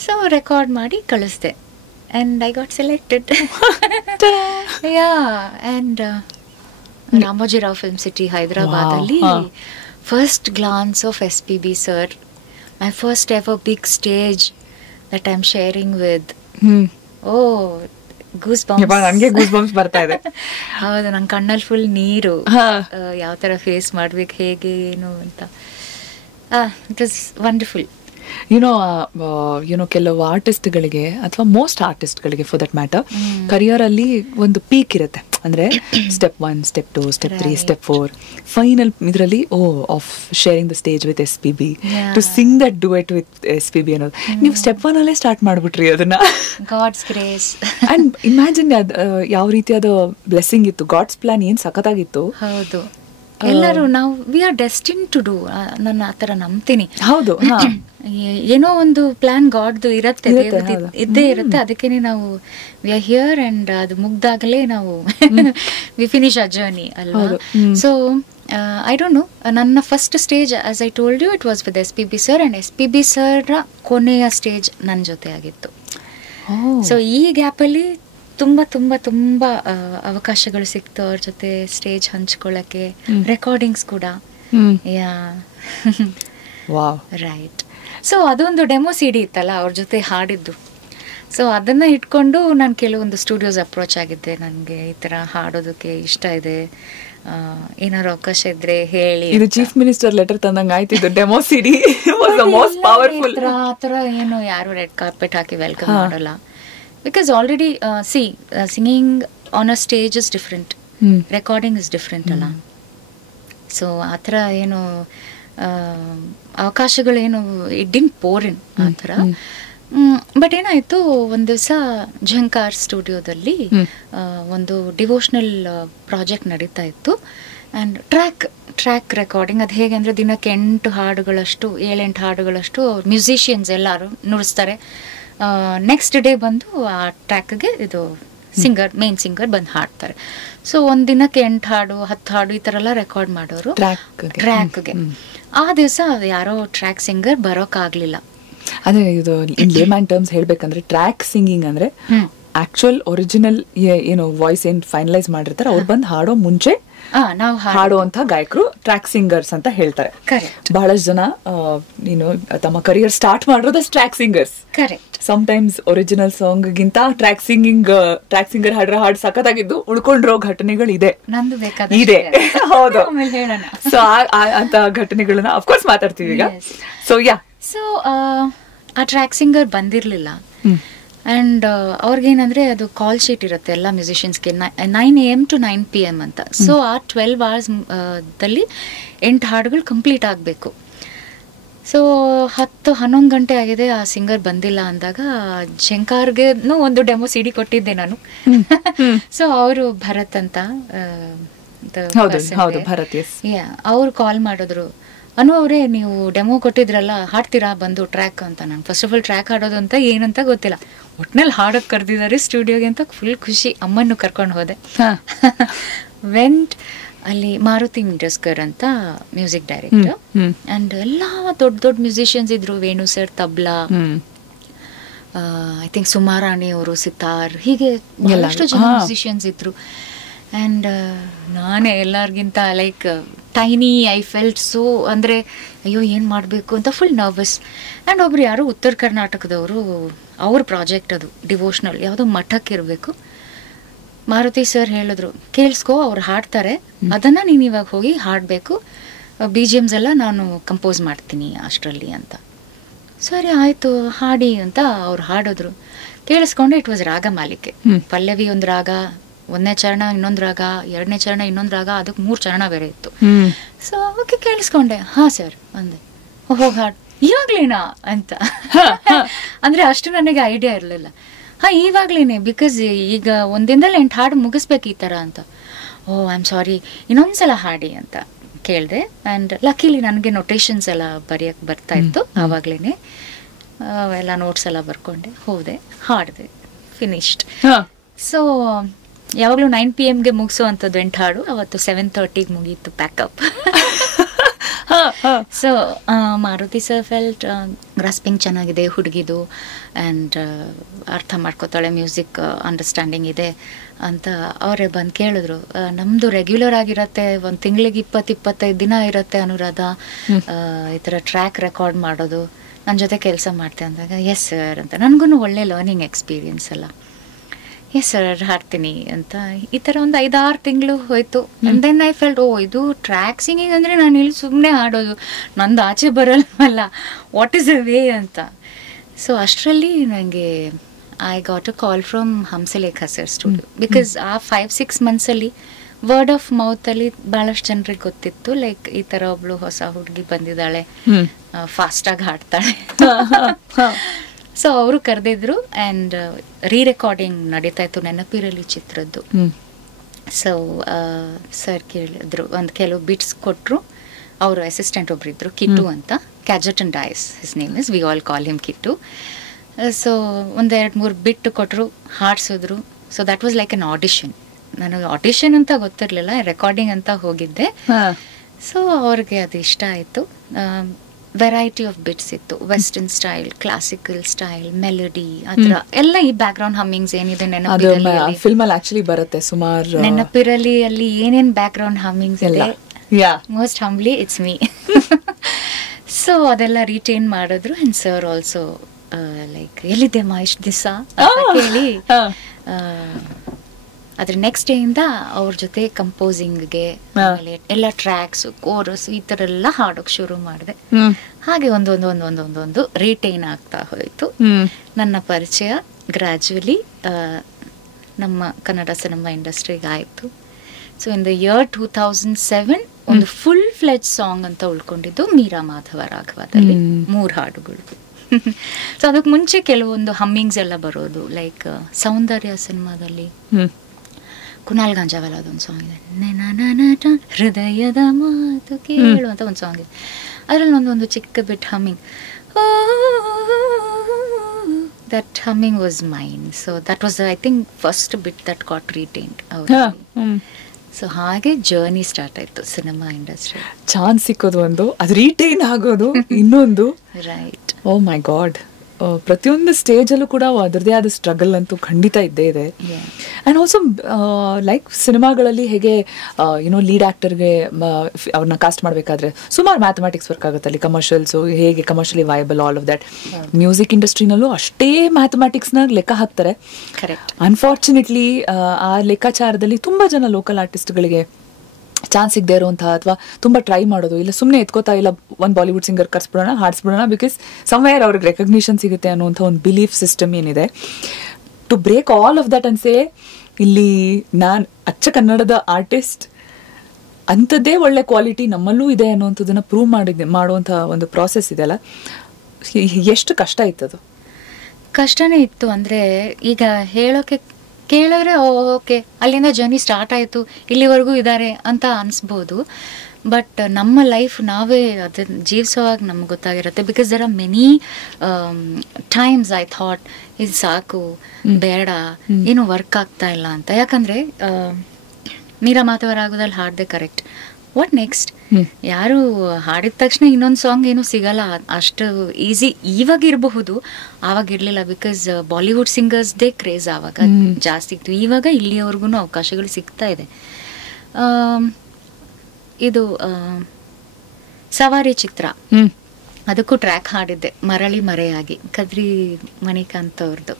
So record ಮಾಡಿ ಕಳಿಸ್ದೆ and I got selected. Yeah and Ramoji Rao film city ಹೈದರಾಬಾದಲ್ಲಿ first glance of SPB sir, my first ever big stage that I am sharing with. Goose bumps ಬರ್ತಾ ಇದೆ. ಹೌದು, ನನ್ನ ಕಣ್ಣಲ್ಲಿ ಫುಲ್ ನೀರು. ಯಾವ ಥರ ಫೇಸ್ ಮಾಡ್ಬೇಕು, ಹೇಗೆ ಏನು ಅಂತ. It was wonderful. ಯುನೋ ಕೆಲವು ಆರ್ಟಿಸ್ಟ್ಗಳಿಗೆ ಅಥವಾ ಮೋಸ್ಟ್ ಆರ್ಟಿಸ್ಟ್ಗಳಿಗೆ ಫಾರ್ ದಟ್ ಮ್ಯಾಟರ್ ಕರಿಯರ್ ಅಲ್ಲಿ ಒಂದು ಪೀಕ್ ಇರುತ್ತೆ. ಅಂದ್ರೆ step 1, step 2, step 3, step 4, final ಇದರಲ್ಲಿ of sharing the stage with SPB, to sing that duet with SPB ಅನ್ನೋದು. ನೀವು ಸ್ಟೆಪ್ 1 ಅಲ್ಲೇ ಸ್ಟಾರ್ಟ್ ಮಾಡ್ಬಿಟ್ರಿ ಅದನ್ನ. God's grace. ಅಂಡ್ ಇಮ್ಯಾಜಿನ್ ಯಾವ ರೀತಿಯಾದ ಬ್ಲೆಸ್ಸಿಂಗ್ ಇತ್ತು, ಗಾಡ್ಸ್ ಪ್ಲಾನ್ ಏನ್ ಸಖತ್ತಾಗಿತ್ತು. ಹೌದು, ಎಲ್ಲರೂ ನಾವು ವಿ ಆರ್ ಡೆಸ್ಟಿನ್ ಟು ಡೂ. ನಾನು ಆ ಥರ ನಂಬ್ತೀನಿ. ಹೌದು, ಏನೋ ಒಂದು ಪ್ಲಾನ್ ಗಾಡ್ದು ಇರುತ್ತೆ, ಇದ್ದೇ ಇರುತ್ತೆ. ಅದಕ್ಕೇನೆ ನಾವು ವಿ ಆರ್ ಹಿಯರ್ ಅಂಡ್ ಅದು ಮುಗ್ದಾಗಲೇ ನಾವು ವಿ ಫಿನಿಶ್ ಅ ಜರ್ನಿ ಅಲ್ವಾ. ಸೊ ಐ ಡೋಂಟ್ ನೋ, ನನ್ನ first stage as I told you it was with SPB sir, and SPB sir ಕೊನೆಯ ಸ್ಟೇಜ್ ನನ್ನ ಜೊತೆ ಆಗಿತ್ತು. ಸೊ ಈ ಗ್ಯಾಪಲ್ಲಿ ತುಂಬ ತುಂಬ ತುಂಬ ಅವಕಾಶಗಳು ಸಿಕ್ತು ಅವ್ರ ಜೊತೆ ಸ್ಟೇಜ್ ಹಂಚ್ಕೊಳ್ಳೋಕ್ಕೆ, ರೆಕಾರ್ಡಿಂಗ್ಸ್ ಕೂಡ. Yeah right. ಸೊ ಅದೊಂದು ಡೆಮೋ CD ಇತ್ತಲ್ಲ ಅವ್ರ ಜೊತೆ ಹಾಡಿದ್ದು. ಸೊ ಅದನ್ನು ಇಟ್ಕೊಂಡು ನಾನು ಕೆಲವೊಂದು ಸ್ಟುಡಿಯೋಸ್ ಅಪ್ರೋಚ್ ಆಗಿದ್ದೆ. ನನಗೆ ಈ ಥರ ಹಾಡೋದಕ್ಕೆ ಇಷ್ಟ ಇದೆ, ಏನಾದ್ರು ಅವಕಾಶ ಇದ್ರೆ ಹೇಳಿ. ಇದು ಚೀಫ್ ಮಿನಿಸ್ಟರ್ ಲೆಟರ್ ತಂದಂಗೆ ಆಯ್ತಿದ್ದು. Demo CD was the most powerful. ಆ ಥರ ಏನು ಯಾರು ರೆಡ್ ಕಾರ್ಪೆಟ್ ಹಾಕಿ ವೆಲ್ಕಮ್ ಮಾಡಲ್ಲ. Because already, singing on a stage is different. Recording is different, ಅಲ್ಲ. ಸೊ ಆ ಥರ ಏನು ಅವಕಾಶಗಳೇನು ಇಟ್ ಡಿಂಟ್ ಪೋರ್ ಇನ್ ಆ ಥರ. ಬಟ್ ಏನಾಯಿತು, ಒಂದು ದಿವಸ ಝಂಕಾರ್ ಸ್ಟುಡಿಯೋದಲ್ಲಿ ಒಂದು ಡಿವೋಷ್ನಲ್ ಪ್ರಾಜೆಕ್ಟ್ ನಡೀತಾ ಇತ್ತು. And track recording. ಅದು ಹೇಗೆ ಅಂದರೆ ದಿನಕ್ಕೆ 8 ಹಾಡುಗಳಷ್ಟು 7-8 ಹಾಡುಗಳಷ್ಟು ಮ್ಯೂಸಿಷಿಯನ್ಸ್ ಎಲ್ಲರೂ ನುಡಿಸ್ತಾರೆ. ನೆಕ್ಸ್ಟ್ ಡೇ ಬಂದು ಆ ಟ್ರ್ಯಾಕ್ಗೆ ಇದು ಮೇನ್ ಸಿಂಗರ್ ಬಂದು ಹಾಡ್ತಾರೆ. ಸೊ ಒಂದು ದಿನಕ್ಕೆ 8 ಹಾಡು 10 ಹಾಡು ಈ ಥರ ಎಲ್ಲ ರೆಕಾರ್ಡ್ ಮಾಡೋರು ಟ್ರ್ಯಾಕ್ಗೆ. ಆ ದಿವಸ ಯಾರೋ ಟ್ರ್ಯಾಕ್ ಸಿಂಗರ್ ಬರೋಕ್ಕಾಗಲಿಲ್ಲ. ಅದೇ ಇದು ಇನ್ ಲೇಮ್ಯಾನ್ ಟರ್ಮ್ಸ್ ಹೇಳ್ಬೇಕಂದ್ರೆ ಟ್ರ್ಯಾಕ್ ಸಿಂಗಿಂಗ್ ಅಂದ್ರೆ ಆಕ್ಚುಯಲ್ ಒರಿಜಿನಲ್ ಏನು ವಾಯ್ಸ್ ಏನ್ ಫೈನಲೈಸ್ ಮಾಡಿರ್ತಾರೆ ಅವ್ರು ಬಂದು ಹಾಡೋ ಮುಂಚೆ ನಾವು ಹಾಡುವಂತ ಗಾಯಕರು ಟ್ರ್ಯಾಕ್ ಸಿಂಗರ್ಸ್ ಅಂತ ಹೇಳ್ತಾರೆ. ಬಹಳಷ್ಟು ಜನ ತಮ್ಮ ಕರಿಯರ್ ಸ್ಟಾರ್ಟ್ ಮಾಡೋದು track singers. Sometimes original song ಗಿಂತ ಟ್ರ್ಯಾಕ್ ಸಿಂಗರ್ ಹಾಡ್ರ ಹಾಡು ಸಖತ್ತಾಗಿದ್ದು ಉಳ್ಕೊಂಡಿರೋ ಘಟನೆಗಳು ಇದೆ. ಹೌದು, ಸೊ ಅಂತ ಘಟನೆಗಳನ್ನ ಅಫ್ಕೋರ್ಸ್ ಮಾತಾಡ್ತೀವಿ ಈಗ. ಸೊ ಆ ಟ್ರ್ಯಾಕ್ ಸಿಂಗರ್ ಬಂದಿರ್ಲಿಲ್ಲ. ಆ್ಯಂಡ್ ಅವ್ರಿಗೇನಂದರೆ ಅದು ಕಾಲ್ ಶೀಟ್ ಇರುತ್ತೆ ಎಲ್ಲ ಮ್ಯೂಸಿಷಿಯನ್ಸ್ಗೆ 9 AM to 9 PM ಅಂತ. ಸೊ ಆ 12 hours ದಲ್ಲಿ 8 ಹಾಡುಗಳು ಕಂಪ್ಲೀಟ್ ಆಗಬೇಕು. ಸೊ 10-11 ಗಂಟೆ ಆಗಿದೆ, ಆ ಸಿಂಗರ್ ಬಂದಿಲ್ಲ ಅಂದಾಗ ಝಂಕಾರ್ಗೆ ಒಂದು ಡೆಮೋ CD ಕೊಟ್ಟಿದ್ದೆ ನಾನು. ಸೊ ಅವರು ಭರತ್ ಅಂತ ಅವ್ರು ಕಾಲ್ ಮಾಡಿದ್ರು, ಅನು ಅವರೇ ನೀವು ಡೆಮೋ ಕೊಟ್ಟಿದ್ರಲ್ಲ ಹಾಡ್ತೀರಾ ಬಂದು ಟ್ರ್ಯಾಕ್ ಅಂತ. ನಾನು ಫಸ್ಟ್ ಆಫ್ ಆಲ್ ಟ್ರ್ಯಾಕ್ ಹಾಡೋದು ಅಂತ ಏನಂತ ಗೊತ್ತಿಲ್ಲ. ಒಟ್ನಲ್ಲಿ ಹಾಡೋಕೆ ಕರೆದಿದ್ದಾರೆ ಸ್ಟುಡಿಯೋಗೆ ಅಂತ ಫುಲ್ ಖುಷಿ. ಅಮ್ಮನ್ನು ಕರ್ಕೊಂಡು ಹೋದೆ. ವೆಂಟ್ ಅಲ್ಲಿ ಮಾರುತಿ ಮಿಂಡಸ್ಕರ್ ಅಂತ ಮ್ಯೂಸಿಕ್ ಡೈರೆಕ್ಟರ್. ಅಂಡ್ ಎಲ್ಲ ದೊಡ್ಡ ಮ್ಯೂಸಿಷಿಯನ್ಸ್ ಇದ್ರು. Venu sir tabla, I think Sumarani ಅವರು ಸಿತಾರ್, ಹೀಗೆ ಬಹಳಷ್ಟು ಜನ ಮ್ಯೂಸಿಷಿಯನ್ಸ್ ಇದ್ರು. ಆ್ಯಂಡ್ ನಾನೇ ಎಲ್ಲರಿಗಿಂತ like tiny, I felt so ಅಂದರೆ ಅಯ್ಯೋ ಏನು ಮಾಡಬೇಕು ಅಂತ ಫುಲ್ ನರ್ವಸ್. ಆ್ಯಂಡ್ ಒಬ್ರು ಯಾರು ಉತ್ತರ ಕರ್ನಾಟಕದವರು, ಅವ್ರ ಪ್ರಾಜೆಕ್ಟ್ ಅದು ಡಿವೋಷ್ನಲ್, ಯಾವುದೋ ಮಠಕ್ಕೆ ಇರಬೇಕು. ಮಾರುತಿ ಸರ್ ಹೇಳಿದ್ರು, ಕೇಳಿಸ್ಕೋ ಅವ್ರು ಹಾಡ್ತಾರೆ, ಅದನ್ನು ನೀನು ಇವಾಗ ಹೋಗಿ ಹಾಡಬೇಕು, BGMs ಎಲ್ಲ ನಾನು ಕಂಪೋಸ್ ಮಾಡ್ತೀನಿ ಅಷ್ಟರಲ್ಲಿ ಅಂತ. ಸರಿ ಆಯಿತು ಹಾಡಿ ಅಂತ ಅವ್ರು ಹಾಡಿದ್ರು. ಕೇಳಿಸ್ಕೊಂಡೆ ಇಟ್ ವಾಸ್ ರಾಗ ಮಾಲಿಕೆ. ಪಲ್ಲವಿ ಒಂದು ರಾಗ, 1ನೇ ಚರಣ ಇನ್ನೊಂದು ರಾಗ, 2ನೇ ಚರಣ ಇನ್ನೊಂದು ರಾಗ, ಅದಕ್ಕೆ 3 ಚರಣ ಬೇರೆ ಇತ್ತು. ಸೊ ಓಕೆ ಕೇಳಿಸ್ಕೊಂಡೆ. ಹಾಂ ಸರ್ ಅಂದೆ. ಹೋಗಿ ಹಾಡು ಇವಾಗ್ಲೇನಾ ಅಂತ. ಅಂದರೆ ಅಷ್ಟು ನನಗೆ ಐಡಿಯಾ ಇರಲಿಲ್ಲ. ಹಾಂ ಇವಾಗ್ಲೇನೆ, ಬಿಕಾಸ್ ಈಗ 1 ದಿನದಲ್ಲಿ 8 ಹಾಡು ಮುಗಿಸ್ಬೇಕು ಈ ಥರ ಅಂತ. ಓ ಐ ಆಮ್ ಸಾರಿ, ಇನ್ನೊಂದ್ಸಲ ಹಾಡಿ ಅಂತ ಕೇಳಿದೆ. ಆ್ಯಂಡ್ ಲಕ್ಕಿಲಿ ನನಗೆ ನೊಟೇಷನ್ಸ್ ಎಲ್ಲ ಬರೆಯೋಕ್ಕೆ ಬರ್ತಾ ಇತ್ತು ಆವಾಗಲೇ. ಎಲ್ಲ ನೋಟ್ಸ್ ಎಲ್ಲ ಬರ್ಕೊಂಡೆ, ಹೋದೆ, ಹಾಡಿದೆ, ಫಿನಿಶ್ಡ್. ಸೊ ಯಾವಾಗಲೂ 9 PM ಮುಗಿಸೋ ಅಂಥದ್ದು 8 ಹಾಡು. ಅವತ್ತು 7:30 ಮುಗೀತು pack up. So Maruti sir felt grasping ಚೆನ್ನಾಗಿದೆ ಹುಡುಗಿದು ಆ್ಯಂಡ್ ಅರ್ಥ ಮಾಡ್ಕೋತಾಳೆ, ಮ್ಯೂಸಿಕ್ ಅಂಡರ್ಸ್ಟ್ಯಾಂಡಿಂಗ್ ಇದೆ ಅಂತ ಅವರೇ ಬಂದು ಕೇಳಿದ್ರು. ನಮ್ಮದು ರೆಗ್ಯುಲರ್ ಆಗಿರತ್ತೆ, ಒಂದು ತಿಂಗಳಿಗೆ 20-25 ದಿನ ಇರುತ್ತೆ ಅನುರಾಧ ಈ ಥರ ಟ್ರ್ಯಾಕ್ ರೆಕಾರ್ಡ್ ಮಾಡೋದು, ನನ್ನ ಜೊತೆ ಕೆಲಸ ಮಾಡ್ತೆ ಅಂದಾಗ ಎಸ್ ಸರ್ ಅಂತ. ನನಗೂ ಒಳ್ಳೆ ಲರ್ನಿಂಗ್ ಎಕ್ಸ್ಪೀರಿಯನ್ಸ್ ಅಲ್ಲ. ಎಸ್ ಸರ್ ಹಾಡ್ತೀನಿ ಅಂತ ಈ ಥರ ಒಂದು 5-6 ತಿಂಗಳು ಹೋಯ್ತು. ಆ್ಯಂಡ್ ದೆನ್ ಐ ಫೆಲ್ಟ್ ಇದು ಟ್ರ್ಯಾಕ್ ಸಿಂಗಿಂಗ್ ಅಂದರೆ ನಾನು ಇಲ್ಲಿ ಸುಮ್ಮನೆ ಹಾಡೋದು, ನಂದು ಆಚೆ ಬರಲ್ವಲ್ಲ, ವಾಟ್ ಈಸ್ ಅ ವೇ ಅಂತ. ಸೊ ಅಷ್ಟರಲ್ಲಿ ನನಗೆ I got a call from Hamsalekha sir studio. Because ಆ 5-6 ಮಂತ್ಸಲ್ಲಿ ವರ್ಡ್ ಆಫ್ ಮೌತಲ್ಲಿ ಭಾಳಷ್ಟು ಜನರಿಗೆ ಗೊತ್ತಿತ್ತು, ಲೈಕ್ ಈ ಥರ ಒಬ್ಳು ಹೊಸ ಹುಡುಗಿ ಬಂದಿದ್ದಾಳೆ, ಫಾಸ್ಟಾಗಿ ಹಾಡ್ತಾಳೆ. ಸೊ ಅವರು ಕರೆದಿದ್ರು ಆ್ಯಂಡ್ ರೀರೆಕಾರ್ಡಿಂಗ್ ನಡೀತಾ ಇತ್ತು ನೆನಪಿರಲಿ ಚಿತ್ರದ್ದು. ಸೊ ಸರ್ ಕೇಳಿದ್ರು, ಒಂದು ಕೆಲವು ಬಿಟ್ಸ್ ಕೊಟ್ಟರು. ಅವರು ಅಸಿಸ್ಟೆಂಟ್ ಒಬ್ರು ಇದ್ರು, ಕಿಟ್ಟು ಅಂತ, Cajetan Dias his name is, we all call him Kittu. So 1-2-3 ಬಿಟ್ಟು ಕೊಟ್ಟರು, ಹಾಡ್ಸಿದ್ರು. So that was like an audition. ನನಗೆ ಆಡಿಷನ್ ಅಂತ ಗೊತ್ತಿರಲಿಲ್ಲ, ರೆಕಾರ್ಡಿಂಗ್ ಅಂತ ಹೋಗಿದ್ದೆ. ಸೊ ಅವ್ರಿಗೆ ಅದು ಇಷ್ಟ ಆಯಿತು. ವೆರೈಟಿ ಆಫ್ ಬಿಟ್ಸ್ ಇತ್ತು, western style, classical style, melody, ಆ ಥರ ಎಲ್ಲ. ಈ ಬ್ಯಾಕ್ ಗ್ರೌಂಡ್ ಹಮ್ಮಿಂಗ್ಸ್ ಏನಿದೆ ನೆನಪಿರಲಿ ಅಲ್ಲಿ ಏನೇನು ಬ್ಯಾಕ್ ಗ್ರೌಂಡ್ ಹಮ್ಮಿಂಗ್ಸ್ ಇದೆ, most humbly it's me. So ಅದೆಲ್ಲ ರಿಟೈನ್ ಮಾಡಿದ್ರು. ಆ್ಯಂಡ್ ಸರ್ ಆಲ್ಸೋ ಲೈಕ್ ಎಲ್ಲಿದ್ದೆಮ್ಮ ಇಷ್ಟು ದಿವಸ ಕೇಳಿ ಅದ್ರ ನೆಕ್ಸ್ಟ್ ಡೇ ಇಂದ ಅವ್ರ ಜೊತೆ ಕಂಪೋಸಿಂಗ್ಗೆ ಆಮೇಲೆ ಎಲ್ಲ ಟ್ರ್ಯಾಕ್ಸ್, ಕೋರಸ್ ಈ ಥರ ಎಲ್ಲ ಹಾಡೋಕೆ ಶುರು ಮಾಡಿದೆ. ಹಾಗೆ ಒಂದೊಂದು ರಿಟೈನ್ ಆಗ್ತಾ ಹೋಯ್ತು. ನನ್ನ ಪರಿಚಯ ಗ್ರ್ಯಾಜುವಲಿ ನಮ್ಮ ಕನ್ನಡ ಸಿನಿಮಾ ಇಂಡಸ್ಟ್ರಿಗೆ ಆಯಿತು. ಸೊ ಇನ್ ದ ಇಯರ್ 2007 ಒಂದು ಫುಲ್ ಫ್ಲೆಜ್ ಸಾಂಗ್ ಅಂತ ಉಳ್ಕೊಂಡಿದ್ದು ಮೀರಾ ಮಾಧವ ರಾಘವದಲ್ಲಿ 3 ಹಾಡುಗಳು. ಸೊ ಅದಕ್ಕೆ ಮುಂಚೆ ಕೆಲವೊಂದು ಹಮ್ಮಿಂಗ್ಸ್ ಎಲ್ಲ ಬರೋದು, ಲೈಕ್ ಸೌಂದರ್ಯ ಸಿನಿಮಾದಲ್ಲಿ ಕುನಾಲ್ ಗಾಂಜಾವಾಲ ಅದೊಂದು ಸಾಂಗ್ ಇದೆ, ಹೃದಯದ ಮಾತು ಕೇಳು ಅಂತ ಒಂದು ಸಾಂಗ್ ಇದೆ. ಅದರಲ್ಲಿ ಒಂದು ಚಿಕ್ಕ bit humming, that humming was mine. So that was I think first bit that got retained. So ಹಾಗೆ ಜರ್ನಿ ಸ್ಟಾರ್ಟ್ ಆಯ್ತು ಸಿನಿಮಾ ಇಂಡಸ್ಟ್ರಿ. ಚಾನ್ಸ್ ಸಿಕ್ಕೋದು ಒಂದು, ಅದು ರಿಟೈನ್ ಆಗೋದು ಇನ್ನೊಂದು. ರೈಟ್. Oh my god. ಪ್ರತಿಯೊಂದು ಸ್ಟೇಜಲ್ಲೂ ಕೂಡ ಅದರದೇ ಆದ ಸ್ಟ್ರಗಲ್ ಅಂತೂ ಖಂಡಿತ ಇದ್ದೇ ಇದೆ. ಆ್ಯಂಡ್ ಆಲ್ಸೋ ಲೈಕ್ ಸಿನಿಮಾಗಳಲ್ಲಿ ಹೇಗೆ ಲೀಡ್ ಆ್ಯಕ್ಟರ್ಗೆ ಅವ್ರನ್ನ ಕಾಸ್ಟ್ ಮಾಡಬೇಕಾದ್ರೆ ಸುಮಾರು ಮ್ಯಾಥಮೆಟಿಕ್ಸ್ ವರ್ಕ್ ಆಗುತ್ತೆ ಅಲ್ಲಿ, ಕಮರ್ಷಿಯಲ್ಸು ಹೇಗೆ commercially viable, all of that. Music ಇಂಡಸ್ಟ್ರಿನಲ್ಲೂ ಅಷ್ಟೇ ಮ್ಯಾಥಮೆಟಿಕ್ಸ್ನ ಲೆಕ್ಕ ಹಾಕ್ತಾರೆ. ಅನ್ಫಾರ್ಚುನೇಟ್ಲಿ ಆ ಲೆಕ್ಕಾಚಾರದಲ್ಲಿ ತುಂಬ ಜನ ಲೋಕಲ್ ಆರ್ಟಿಸ್ಟ್ಗಳಿಗೆ ಚಾನ್ಸ್ ಸಿಗದೆ ಇರುವಂತಹ ಅಥವಾ ತುಂಬ ಟ್ರೈ ಮಾಡೋದು, ಇಲ್ಲ ಸುಮ್ಮನೆ ಎತ್ಕೋತಾ ಇಲ್ಲ ಒಂದು ಬಾಲಿವುಡ್ ಸಿಂಗರ್ ಕರ್ಸ್ಬಿಡೋಣ ಹಾಡ್ಸ್ಬಿಡೋಣ ಬಿಕಾಸ್ ಸಮ್ವೇರ್ ಅವ್ರಿಗೆ ರೆಕಗ್ನಿಷನ್ ಸಿಗುತ್ತೆ ಅನ್ನೋಂಥ ಒಂದು ಬಿಲೀಫ್ ಸಿಸ್ಟಮ್ ಏನಿದೆ. To break all of that ಅನ್ಸೇ ಇಲ್ಲಿ ನಾನು ಅಚ್ಚ ಕನ್ನಡದ ಆರ್ಟಿಸ್ಟ್ ಅಂಥದ್ದೇ ಒಳ್ಳೆ ಕ್ವಾಲಿಟಿ ನಮ್ಮಲ್ಲೂ ಇದೆ ಅನ್ನೋಂಥದ್ದನ್ನು ಪ್ರೂವ್ ಮಾಡುವಂಥ ಒಂದು ಪ್ರಾಸೆಸ್ ಇದೆಯಲ್ಲ, ಎಷ್ಟು ಕಷ್ಟ ಇತ್ತದು? ಕಷ್ಟನೇ ಇತ್ತು. ಅಂದರೆ ಈಗ ಹೇಳೋಕೆ ಕೇಳಿದ್ರೆ ಓಕೆ ಅಲ್ಲಿಂದ ಜರ್ನಿ ಸ್ಟಾರ್ಟ್ ಆಯಿತು, ಇಲ್ಲಿವರೆಗೂ ಇದ್ದಾರೆ ಅಂತ ಅನಿಸ್ಬೋದು. ಬಟ್ ನಮ್ಮ ಲೈಫ್ ನಾವೇ ಅದನ್ನ ಜೀವಿಸೋವಾಗ ನಮ್ಗೆ ಗೊತ್ತಾಗಿರುತ್ತೆ. Because there are many times I thought ಇದು ಸಾಕು, ಬೇಡ, ಏನು ವರ್ಕ್ ಆಗ್ತಾ ಇಲ್ಲ ಅಂತ. ಯಾಕಂದರೆ ಮೀರಾ ಮಾಧವರಾಗೋದಲ್ಲಿ ಹಾಡಿದೆ ಕರೆಕ್ಟ್, ವಾಟ್ ನೆಕ್ಸ್ಟ್? ಯಾರು ಹಾಡಿದ ತಕ್ಷಣ ಇನ್ನೊಂದು ಸಾಂಗ್ ಏನು ಸಿಗಲ್ಲ, ಅಷ್ಟು ಈಸಿ ಇವಾಗ ಇರಬಹುದು, ಆವಾಗ ಇರಲಿಲ್ಲ. ಬಿಕಾಸ್ ಬಾಲಿವುಡ್ ಸಿಂಗರ್ಸ್ದೇ ಕ್ರೇಜ್ ಆವಾಗ ಜಾಸ್ತಿ ಇತ್ತು. ಇವಾಗ ಇಲ್ಲಿಯವರೆಗೂ ಅವಕಾಶಗಳು ಸಿಗ್ತಾ ಇದೆ. ಇದು ಸವಾರಿ ಚಿತ್ರ, ಅದಕ್ಕೂ ಟ್ರ್ಯಾಕ್ ಹಾಡಿದ್ದೆ, ಮರಳಿ ಮರೆಯಾಗಿ, ಕದ್ರಿ ಮಣಿಕಾಂತ್ ಅವ್ರದ್ದು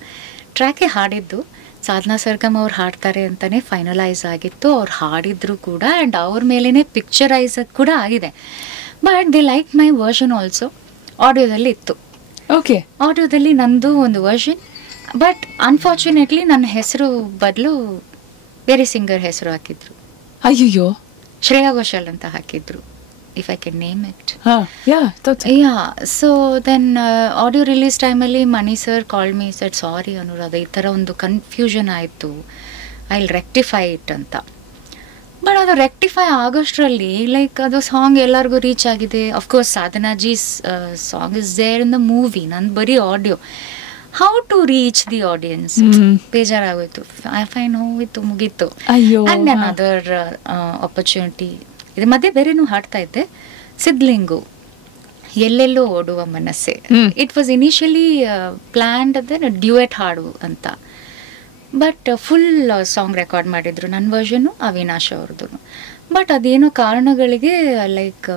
ಟ್ರ್ಯಾಕೇ ಹಾಡಿದ್ದು. ಸಾಧನಾ ಸರ್ಗಮ್ ಅವ್ರು ಹಾಡ್ತಾರೆ ಅಂತಾನೆ ಫೈನಲೈಸ್ ಆಗಿತ್ತು, ಅವ್ರು ಹಾಡಿದ್ರು ಕೂಡ. ಆ್ಯಂಡ್ ಅವ್ರ ಮೇಲೇ ಪಿಕ್ಚರೈಸ್ ಕೂಡ ಆಗಿದೆ. But they like my version also. ಆಡಿಯೋದಲ್ಲಿ ಇತ್ತು, ಓಕೆ, ಆಡಿಯೋದಲ್ಲಿ ನಂದು ಒಂದು ವರ್ಷನ್. ಬಟ್ ಅನ್ಫಾರ್ಚುನೇಟ್ಲಿ ನನ್ನ ಹೆಸರು ಬದಲು ಬೇರೆ ಸಿಂಗರ್ ಹೆಸರು ಹಾಕಿದ್ರು. ಅಯ್ಯೋ, ಶ್ರೇಯಾ ಘೋಷಾಲ್ ಅಂತ ಹಾಕಿದ್ರು, if I can name it. Yeah. So then audio release ಟೈಮಲ್ಲಿ Mani sir called me, said sorry Anuradha, ಈ ಥರ ಒಂದು ಕನ್ಫ್ಯೂಷನ್ ಆಯಿತು, ಐ ವಿಲ್ ರೆಕ್ಟಿಫೈ ಇಟ್ ಅಂತ. ಬಟ್ ಅದು ರೆಕ್ಟಿಫೈ ಆಗೋಷ್ಟರಲ್ಲಿ ಲೈಕ್ ಅದು ಸಾಂಗ್ ಎಲ್ಲರಿಗೂ ರೀಚ್ ಆಗಿದೆ. Of course Sadhanaji song is there in the movie, ನಂದು ಬರೀ audio. How to reach the audience? ಬೇಜಾರಾಗೋಯ್ತು. ಫೈನ್, ಹೋಗಿತ್ತು, ಮುಗೀತು. ಆ್ಯಂಡ್ ದೆನ್ ಅದರ್ ಆಪರ್ಚುನಿಟಿ, ಇದ್ರ ಮಧ್ಯೆ ಬೇರೆನೂ ಹಾಡ್ತಾ ಇದ್ದೆ. ಸಿದ್ಲಿಂಗು ಎಲ್ಲೆಲ್ಲೋ ಓಡುವ ಮನಸ್ಸೆ. ಇಟ್ ವಾಸ್ ಇನಿಷಿಯಲಿ ಪ್ಲ್ಯಾನ್ಡ್ ಅಂದರೆ ಡ್ಯೂಯೆಟ್ ಹಾಡು ಅಂತ, ಬಟ್ ಫುಲ್ ಸಾಂಗ್ ರೆಕಾರ್ಡ್ ಮಾಡಿದ್ರು, ನನ್ನ ವರ್ಷನು ಅವಿನಾಶ್ ಅವ್ರದ್ದು. ಬಟ್ ಅದೇನೋ ಕಾರಣಗಳಿಗೆ ಲೈಕ್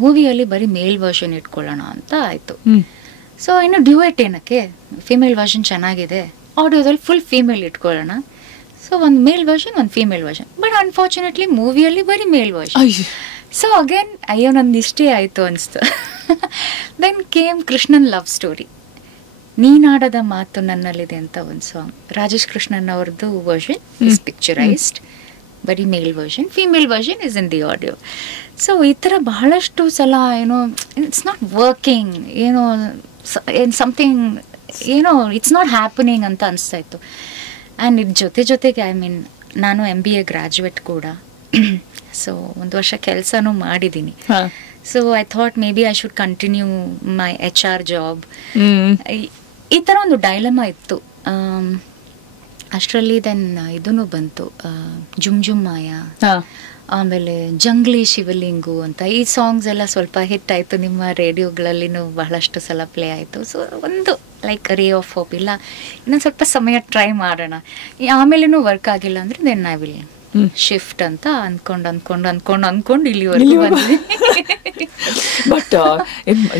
ಮೂವಿಯಲ್ಲಿ ಬರೀ ಮೇಲ್ ವರ್ಷನ್ ಇಟ್ಕೊಳ್ಳೋಣ ಅಂತ ಆಯಿತು. ಸೊ ಇನ್ನು ಡ್ಯೂಯೆಟ್ ಏನಕ್ಕೆ, ಫಿಮೇಲ್ ವರ್ಷನ್ ಚೆನ್ನಾಗಿದೆ, ಆಡಿಯೋದಲ್ಲಿ ಫುಲ್ ಫೀಮೇಲ್ ಇಟ್ಕೊಳ್ಳೋಣ. ಸೊ ಒಂದು ಮೇಲ್ ವರ್ಷನ್ ಒಂದು ಫೀಮೇಲ್ ವರ್ಷನ್, ಬಟ್ ಅನ್ಫಾರ್ಚುನೇಟ್ಲಿ ಮೂವಿಯಲ್ಲಿ ಬರೀ ಮೇಲ್ ವರ್ಷನ್. ಸೊ ಅಗೇನ್ ಅಯ್ಯೋ ನಂದು ಇಷ್ಟೇ ಆಯಿತು ಅನಿಸ್ತು. Then came Krishnan love story, ನೀನಾಡದ ಮಾತು ನನ್ನಲ್ಲಿದೆ ಅಂತ ಒಂದು ಸಾಂಗ್. ರಾಜೇಶ್ ಕೃಷ್ಣನ್ ಅವ್ರದ್ದು ವರ್ಷನ್ ಇಸ್ ಪಿಕ್ಚರೈಸ್ಡ್, ಬರೀ male version, female version is in the audio. So ಈ ಥರ ಬಹಳಷ್ಟು ಸಲ ಏನೋ ಇಟ್ಸ್ ನಾಟ್ ವರ್ಕಿಂಗ್, ಏನೋ ಸಮಥಿಂಗ್ ಏನೋ ಇಟ್ಸ್ ನಾಟ್ ಹ್ಯಾಪನಿಂಗ್ ಅಂತ ಅನಿಸ್ತಾ ಇತ್ತು. ಆ್ಯಂಡ್ ಇದ್ರ ಜೊತೆಗೆ ಐ ಮೀನ್ ನಾನು MBA ಗ್ರ್ಯಾಜುಯೇಟ್ ಕೂಡ, ಸೊ ಒಂದು ವರ್ಷ ಕೆಲಸನೂ ಮಾಡಿದ್ದೀನಿ. So I thought may be I should continue my HR job. ಈ ಥರ ಒಂದು ಡೈಲಮಾ ಇತ್ತು. ಅಷ್ಟರಲ್ಲಿ ದೆನ್ ಇದೂ ಬಂತು, ಜುಮ್ ಜುಮ್ ಮಾಯಾ, ಆಮೇಲೆ ಜಂಗ್ಲಿ ಶಿವಲಿಂಗು ಅಂತ ಈ ಸಾಂಗ್ಸ್ ಎಲ್ಲ ಸ್ವಲ್ಪ ಹಿಟ್ ಆಯಿತು, ನಿಮ್ಮ ರೇಡಿಯೋಗಳಲ್ಲಿನೂ ಬಹಳಷ್ಟು ಸಲ ಪ್ಲೇ ಆಯಿತು. ಸೊ ಒಂದು ಲೈಕ್ ರೇ ಆಫ್ ಹೋಪ್, ಇಲ್ಲ ಇನ್ನೊಂದು ಸ್ವಲ್ಪ ಸಮಯ ಟ್ರೈ ಮಾಡೋಣ, ಆಮೇಲೇನೂ ವರ್ಕ್ ಆಗಿಲ್ಲ ಅಂದರೆ ದೆನ್ ಐ ವಿಲ್ ಶಿಫ್ಟ್ ಅಂತ ಅನ್ಕೊಂಡು ಇಲ್ಲಿವರೆಗೂ ಬಂದ್ವಿ. ಬಟ್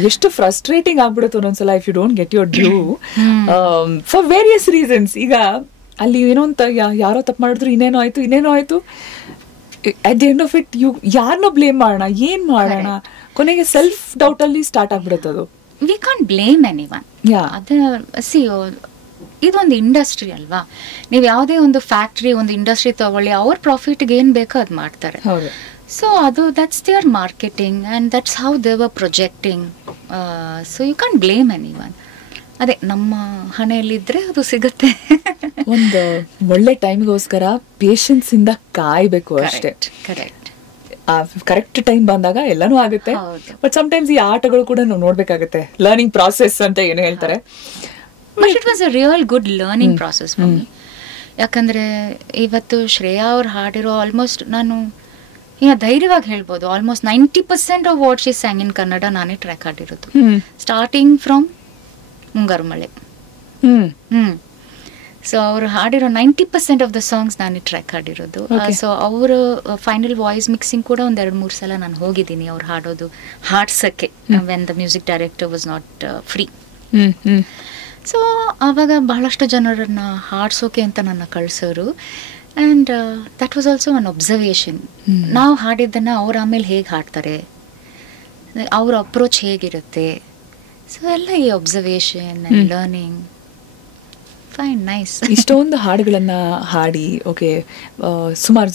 ಎಷ್ಟು ಫ್ರಸ್ಟ್ರೇಟಿಂಗ್ ಆಗ್ಬಿಡುತ್ತೆ ಒಂದೊಂದ್ಸಲ if you don't get your due for various reasons. ಈಗ ಅಲ್ಲಿ ಏನೋ ಅಂತ ಯಾರೋ ತಪ್ಪು ಮಾಡಿದ್ರು, ಇನ್ನೇನೋ ಆಯ್ತು, at the end of it ಯಾರನ್ನೋ ಬ್ಲೇಮ್ ಮಾಡೋಣ, ಏನ್ ಮಾಡೋಣ, ಕೊನೆಗೆ ಸೆಲ್ಫ್ ಡೌಟ್ ಅಲ್ಲಿ ಸ್ಟಾರ್ಟ್ ಆಗ್ಬಿಡುತ್ತೆ ಅದು. We can't blame anyone. ಇದೊಂದು ಇಂಡಸ್ಟ್ರಿ ಅಲ್ವಾ, ನೀವು ಯಾವುದೇ ಒಂದು ಫ್ಯಾಕ್ಟ್ರಿ, ಒಂದು ಇಂಡಸ್ಟ್ರಿ ತಗೊಳ್ಳಿ, ಅವ್ರ ಪ್ರಾಫಿಟ್ಗೆ ಏನು ಬೇಕೋ ಅದು ಮಾಡ್ತಾರೆ. ಸೊ ಅದು that's their marketing and that's how they were projecting. So you can't blame anyone. ಅದೇ ನಮ್ಮ ಹಣೆಯಲ್ಲಿದ್ರೆ ಅದು ಸಿಗುತ್ತೆ. ಒಂದು ಒಳ್ಳೆ ಟೈಮ್ಗೋಸ್ಕರ ಪೇಷನ್ಸ್ ಇಂದ ಕಾಯ್ಬೇಕು ಅಷ್ಟೇ. ಕರೆಕ್ಟ್ ಟೈಮ್ ಬಂದಾಗ ಎಲ್ಲಾನು ಆಗುತ್ತೆ. ಬಟ್ ಸಮ್ಟೈಮ್ಸ್ ಈ ಆಟಗಳು ಕೂಡ ನಾವು ನೋಡ್ಬೇಕಾಗುತ್ತೆ, ಲರ್ನಿಂಗ್ ಪ್ರಾಸೆಸ್ ಅಂತ ಏನು ಹೇಳ್ತಾರೆ. But it was a real good learning process for me. ಯಾಕಂದರೆ ಇವತ್ತು ಶ್ರೇಯಾ ಅವ್ರು ಹಾಡಿರೋ ಆಲ್ಮೋಸ್ಟ್ ನಾನು ಈಗ ಧೈರ್ಯವಾಗಿ ಹೇಳ್ಬೋದು, almost 90% of what she sang in Kannada ನಾನೇ ಟ್ರ್ಯಾಕ್ ಹಾಡಿರೋದು, starting from Mungaru Male. So ಅವರು ಹಾಡಿರೋ 90% ಆಫ್ ದ ಸಾಂಗ್ಸ್ ನಾನೇ ಟ್ರ್ಯಾಕ್ ಹಾಡಿರೋದು. ಸೊ ಅವರು ಫೈನಲ್ ವಾಯ್ಸ್ ಮಿಕ್ಸಿಂಗ್ ಕೂಡ ಒಂದು 2-3 ಸಲ ನಾನು ಹೋಗಿದ್ದೀನಿ ಅವ್ರು ಹಾಡ್ಸಕ್ಕೆ, when the music director was not free. So ಆವಾಗ ಬಹಳಷ್ಟು ಜನರನ್ನ ಹಾಡ್ಸೋಕೆ ಅಂತ ನನ್ನ ಕಳ್ಸೋರು. And that was also one observation. ನಾವು ಹಾಡಿದ್ದನ್ನು ಅವ್ರು ಆಮೇಲೆ ಹೇಗೆ ಹಾಡ್ತಾರೆ, ಅವ್ರ ಅಪ್ರೋಚ್ ಹೇಗಿರುತ್ತೆ, ಸೊ ಎಲ್ಲ ಈ observation and learning. Fine, nice. ಇಷ್ಟೊಂದು ಹಾಡುಗಳನ್ನ ಹಾಡಿ ಓಕೆ ಸುಮಾರು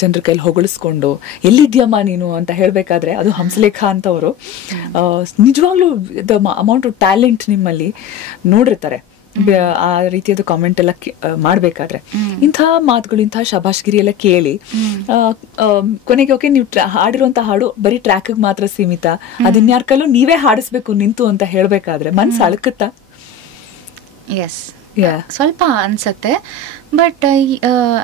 ಜನರ ಕೈಲಿ ಹೊಗಳಿಸ್ಕೊಂಡು ಎಲ್ಲಿದ್ಯಮ್ಮ ನೀನು ಅಂತ ಹೇಳ್ಬೇಕಾದ್ರೆ ಅದು ಹಂಸಲೇಖ ಅಂತವರು ನಿಜವಾಗ್ಲೂ ದ ಅಮೌಂಟ್ ಆಫ್ ಟ್ಯಾಲೆಂಟ್ ನಿಮ್ಮಲ್ಲಿ ನೋಡಿರ್ತಾರೆ. ಆ ರೀತಿಯಾದ ಕಾಮೆಂಟ್ ಎಲ್ಲ ಮಾಡ್ಬೇಕಾದ್ರೆ ಇಂಥ ಮಾತುಗಳು, ಇಂಥ ಶಬಾಷ್ಗಿರಿ ಎಲ್ಲ ಕೇಳಿ ಕೊನೆಗೆ ಓಕೆ ನೀವು ಹಾಡಿರುವಂತ ಹಾಡು ಬರೀ ಟ್ರ್ಯಾಕ್ ಮಾತ್ರ ಸೀಮಿತ, ಅದನ್ಯಾರ ಕೈಲೂ ನೀವೇ ಹಾಡಿಸ್ಬೇಕು ನಿಂತು ಅಂತ ಹೇಳ್ಬೇಕಾದ್ರೆ ಮನ್ಸು ಅಳಕತ್ತಾ? ಎಸ್, ಸ್ವಲ್ಪ ಅನ್ಸತ್ತೆ. But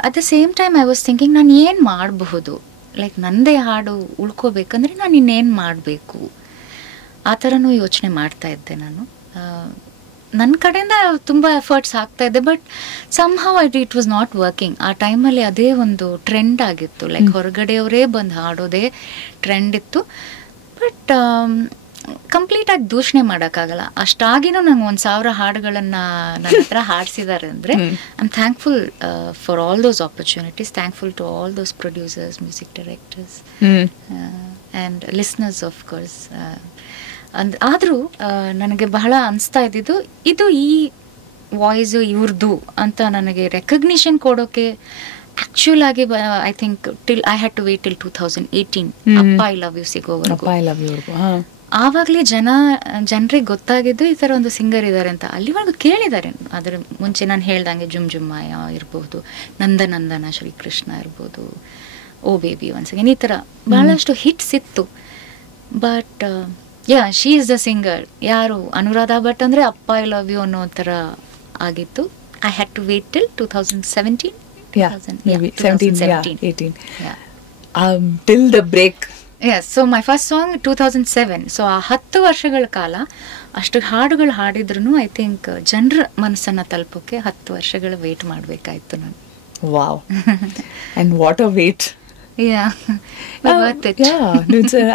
at the same time I was thinking ನಾನು ಏನು ಮಾಡಬಹುದು, ಲೈಕ್ ನಂದೇ ಹಾಡು ಉಳ್ಕೋಬೇಕಂದ್ರೆ ನಾನು ಇನ್ನೇನು ಮಾಡಬೇಕು, ಆ ಥರನೂ ಯೋಚನೆ ಮಾಡ್ತಾ ಇದ್ದೆ ನಾನು. ನನ್ನ ಕಡೆಯಿಂದ ತುಂಬ ಎಫರ್ಟ್ಸ್ ಹಾಕ್ತಾ ಇದ್ದೆ, but somehow it was not working. ಆ ಟೈಮಲ್ಲಿ ಅದೇ ಒಂದು ಟ್ರೆಂಡ್ ಆಗಿತ್ತು, ಲೈಕ್ ಹೊರಗಡೆಯವರೇ ಬಂದು ಹಾಡೋದೇ ಟ್ರೆಂಡ್ ಇತ್ತು. ಬಟ್ ಕಂಪ್ಲೀಟಾಗಿ ದೂಷಣೆ ಮಾಡೋಕ್ಕಾಗಲ್ಲ. ಅಷ್ಟಾಗಿನೂ ನಂಗೆ 1,000 ಹಾಡುಗಳನ್ನು ನನ್ನ ಹತ್ರ ಹಾಡಿಸಿದ್ದಾರೆ ಅಂದರೆ I am thankful for all those opportunities, thankful to all those producers, music directors and listeners of course. ಆದರೂ ನನಗೆ ಬಹಳ ಅನಿಸ್ತಾ ಇದ್ದಿದ್ದು ಇದು ಈ ವಾಯ್ಸು ಇವ್ರದ್ದು ಅಂತ ನನಗೆ ರೆಕಗ್ನಿಷನ್ ಕೊಡೋಕೆ ಆಕ್ಚುಲ್ ಆಗಿ I think I had to wait till 2018 ಅಪ್ಪ ಐ ಲವ್ ಯು ಸಿಗೋವರೆಗೂ. ಆವಾಗಲೇ ಜನರಿಗೆ ಗೊತ್ತಾಗಿದ್ದು ಈ ಥರ ಒಂದು ಸಿಂಗರ್ ಇದ್ದಾರೆ ಅಂತ. ಅಲ್ಲಿವರೆಗೂ ಕೇಳಿದ್ದಾರೆ, ಅದರ ಮುಂಚೆ ನಾನು ಹೇಳ್ದಂಗೆ ಜುಮ್ ಜುಮ್ ಮಾಯಾ ಇರ್ಬೋದು, ನಂದನಂದನ ಶ್ರೀಕೃಷ್ಣ ಇರ್ಬೋದು, ಓ ಬೇಬಿ ಒನ್ಸ್ ಅಗೇನ್, ಈ ಥರ ಬಹಳಷ್ಟು ಹಿಟ್ಸ್ ಇತ್ತು. But yeah she is the singer. ಯಾರು ಅನುರಾಧ ಭಟ್ ಅಂದರೆ ಅಪ್ಪ ಐ ಲವ್ ಯು ಅನ್ನೋ ಥರ ಆಗಿತ್ತು. I had to wait till 2017 till the break. Yes, so my first song 2007. So ಆ 10 ವರ್ಷಗಳ ಕಾಲ ಅಷ್ಟು ಹಾಡುಗಳು ಹಾಡಿದ್ರು ಐ ಥಿಂಕ್ ಜನರ ಮನಸ್ಸನ್ನು ತಲುಪೋಕ್ಕೆ 10 ವರ್ಷಗಳ ವೇಟ್ ಮಾಡಬೇಕಾಯ್ತು ನಾನು. Wow. And what a wait.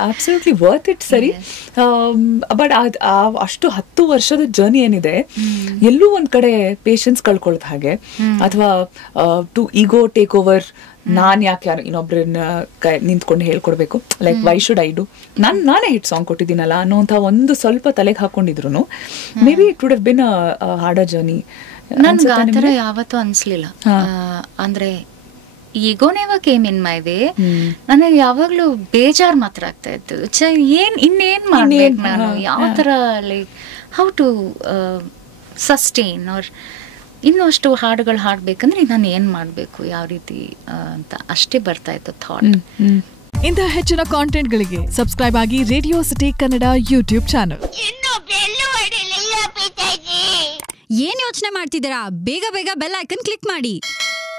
Absolutely worth it. ಸರಿ, ಬಟ್ ಅಷ್ಟು 10 ವರ್ಷದ ಜರ್ನಿ ಏನಿದೆ, ಎಲ್ಲೂ ಒಂದ್ ಕಡೆ ಪೇಷನ್ಸ್ ಕಳ್ಕೊಳ್ದ ಹಾಗೆ ಅಥವಾ ಟು ಈಗೋ ಟೇಕ್ ಓವರ್, ನಾನ್ ಯಾಕೆ ಇನ್ನೊಬ್ರನ್ನ ನಿಂತ್ಕೊಂಡು ಹೇಳ್ಕೊಡ್ಬೇಕು, like why should I do, ನಾನೇ ಹಿಟ್ ಸಾಂಗ್ ಕೊಟ್ಟಿದ್ದೀನಲ್ಲ ಅನ್ನೋಂಥ ಒಂದು ಸ್ವಲ್ಪ ತಲೆಗೆ ಹಾಕೊಂಡಿದ್ರು may be it would have been a harder journey. ನನ್ಗೆ ಆ ಥರ ಯಾವತ್ತೂ ಅನ್ಸ್ಲಿಲ್ಲ. ಅಂದ್ರೆ ego never came in my way. ನನಗೆ ಯಾವಾಗ್ಲೂ ಬೇಜಾರ್ ಮಾತ್ರ ಆಗ್ತಾ ಇತ್ತು. ಇನ್ನೇನ್ ಮಾಡ್ಬೇಕು ನಾನು, ಯಾವ ತರ like how to sustain or ಇನ್ನೂ ಅಷ್ಟು ಹಾಡುಗಳು ಹಾಡ್ಬೇಕಂದ್ರೆ ನಾನು ಏನ್ ಮಾಡ್ಬೇಕು, ಯಾವ ರೀತಿ ಅಂತ ಅಷ್ಟೇ ಬರ್ತಾ ಇತ್ತು ಥಾಟ್. ಇಂತಹ ಹೆಚ್ಚಿನ ಕಾಂಟೆಂಟ್ಗಳಿಗೆ ಸಬ್ಸ್ಕ್ರೈಬ್ ಆಗಿ radio city Kannada YouTube channel. ಏನ್ ಯೋಚನೆ ಮಾಡ್ತಿದ್ದೀರಾ? ಬೇಗ ಬೇಗ ಬೆಲ್ ಐಕನ್ ಕ್ಲಿಕ್ ಮಾಡಿ.